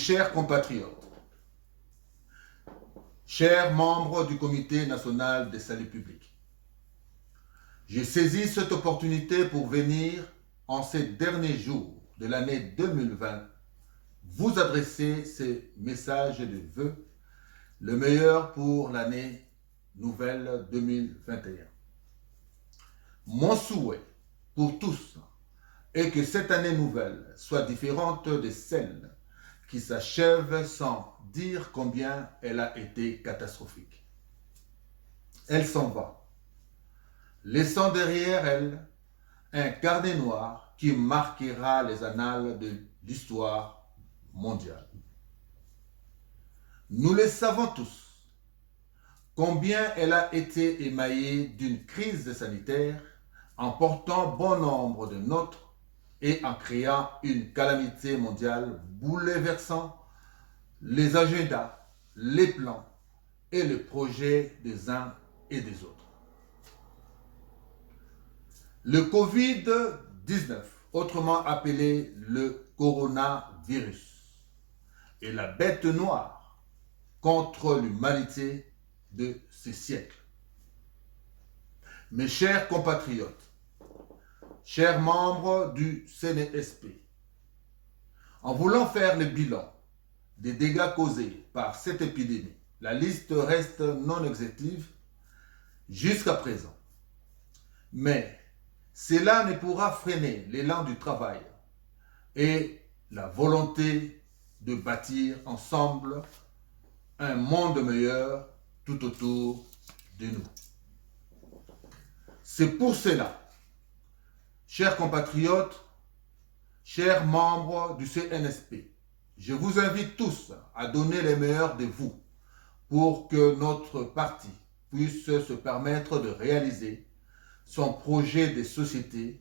chers compatriotes, chers membres du Comité national des saluts publics, j'ai saisi cette opportunité pour venir, en ces derniers jours de l'année 2020, vous adresser ces messages de vœux, le meilleur pour l'année nouvelle 2021. Mon souhait pour tous est que cette année nouvelle soit différente de celle qui s'achève sans dire combien elle a été catastrophique. Elle s'en va, laissant derrière elle un carnet noir qui marquera les annales de l'histoire mondiale. Nous le savons tous, combien elle a été émaillée d'une crise sanitaire en portant bon nombre de nôtres et en créant une calamité mondiale bouleversant les agendas, les plans et les projets des uns et des autres. Le Covid-19, autrement appelé le coronavirus, est la bête noire contre l'humanité de ce siècle. Mes chers compatriotes, chers membres du CNSP, en voulant faire le bilan des dégâts causés par cette épidémie, la liste reste non exhaustive jusqu'à présent. Mais cela ne pourra freiner l'élan du travail et la volonté de bâtir ensemble un monde meilleur tout autour de nous. C'est pour cela, chers compatriotes, chers membres du CNSP, je vous invite tous à donner les meilleurs de vous pour que notre parti puisse se permettre de réaliser son projet de société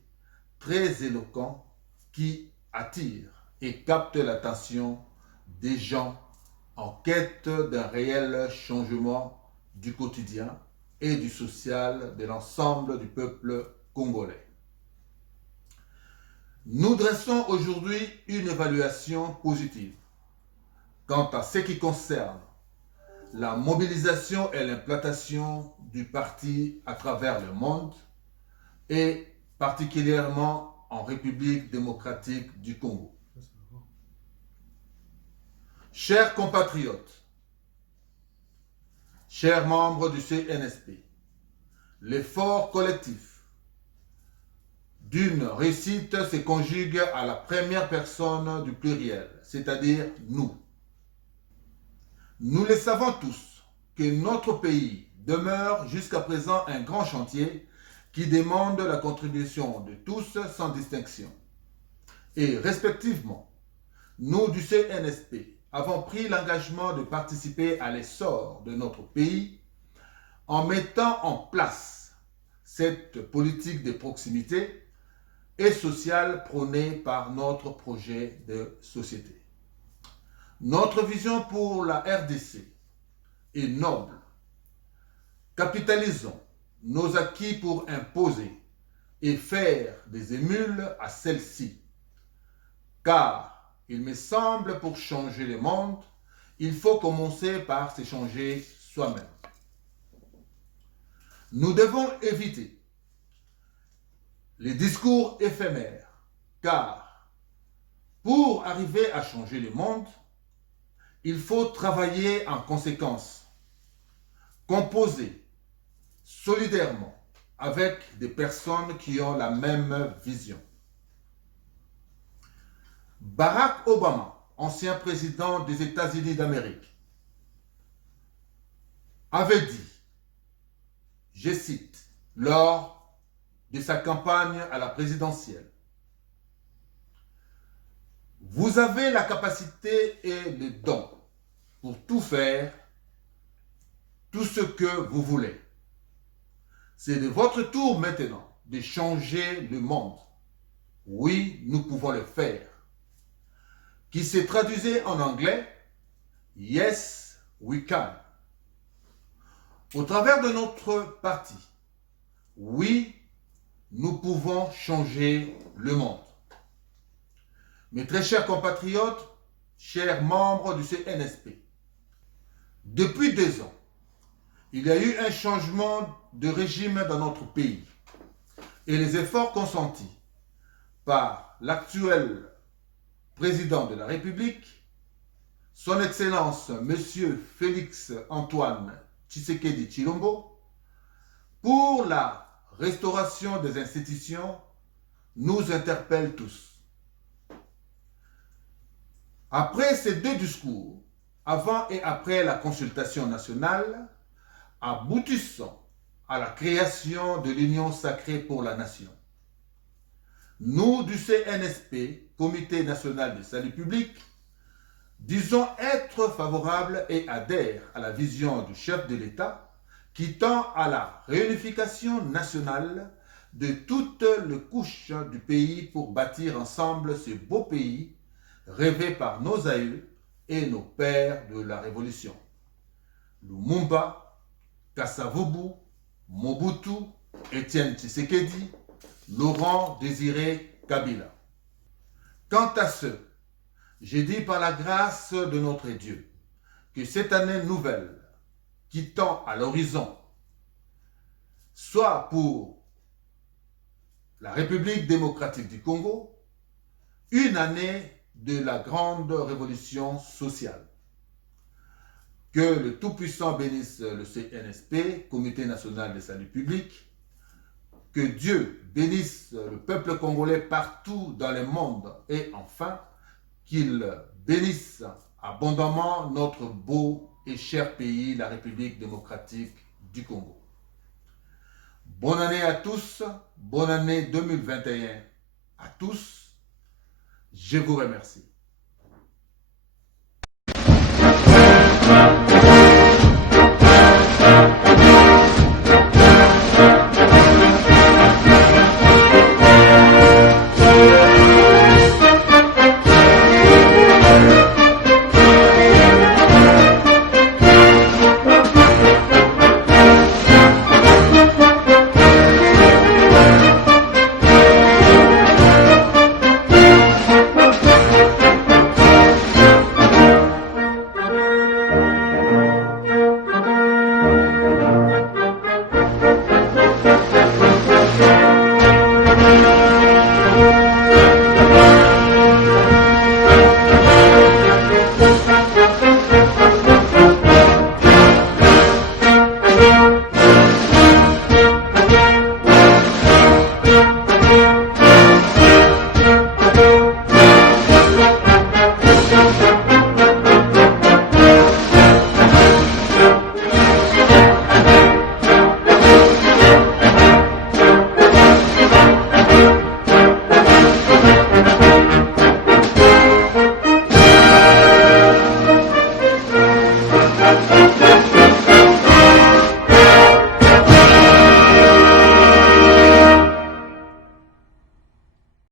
très éloquent qui attire et capte l'attention des gens en quête d'un réel changement du quotidien et du social de l'ensemble du peuple congolais. Nous dressons aujourd'hui une évaluation positive quant à ce qui concerne la mobilisation et l'implantation du parti à travers le monde et particulièrement en République démocratique du Congo. Chers compatriotes, chers membres du CNSP, l'effort collectif d'une réussite se conjugue à la première personne du pluriel, c'est-à-dire nous. Nous le savons tous que notre pays demeure jusqu'à présent un grand chantier qui demande la contribution de tous sans distinction. Et respectivement, nous du CNSP avons pris l'engagement de participer à l'essor de notre pays en mettant en place cette politique de proximité et sociale prônée par notre projet de société. Notre vision pour la RDC est noble. Capitalisons nos acquis pour imposer et faire des émules à celle-ci. Car il me semble pour changer le monde, il faut commencer par se changer soi-même. Nous devons éviter les discours éphémères, car pour arriver à changer le monde, il faut travailler en conséquence, composer solidairement avec des personnes qui ont la même vision. Barack Obama, ancien président des États-Unis d'Amérique, avait dit, je cite, lors de sa campagne à la présidentielle, « Vous avez la capacité et le don pour tout faire, tout ce que vous voulez. C'est de votre tour maintenant de changer le monde. Oui, nous pouvons le faire. » Qui se traduisait en anglais, « Yes, we can ». Au travers de notre parti, oui, nous pouvons changer le monde. Mes très chers compatriotes, chers membres du CNSP, depuis 2 ans, il y a eu un changement de régime dans notre pays et les efforts consentis par l'actuel président de la République, son Excellence M. Félix Antoine Tshisekedi Tshilombo, pour la restauration des institutions, nous interpellent tous. Après ces 2 discours, avant et après la consultation nationale, aboutissant à la création de l'Union sacrée pour la nation, nous du CNSP, Comité national de salut public, disons être favorables et adhèrent à la vision du chef de l'État qui tend à la réunification nationale de toutes les couches du pays pour bâtir ensemble ce beau pays rêvé par nos aïeux et nos pères de la Révolution. Lumumba, Kasavubu, Mobutu, Étienne Tshisekedi, Laurent Désiré Kabila. Quant à ceux, j'ai dit par la grâce de notre Dieu, que cette année nouvelle qui tend à l'horizon, soit pour la République démocratique du Congo, une année de la grande révolution sociale. Que le Tout-Puissant bénisse le CNSP, Comité national de salut public, que Dieu bénisse le peuple congolais partout dans le monde et enfin, qu'il bénisse abondamment notre beau et cher pays, la République démocratique du Congo. Bonne année à tous, bonne année 2021 à tous. Je vous remercie.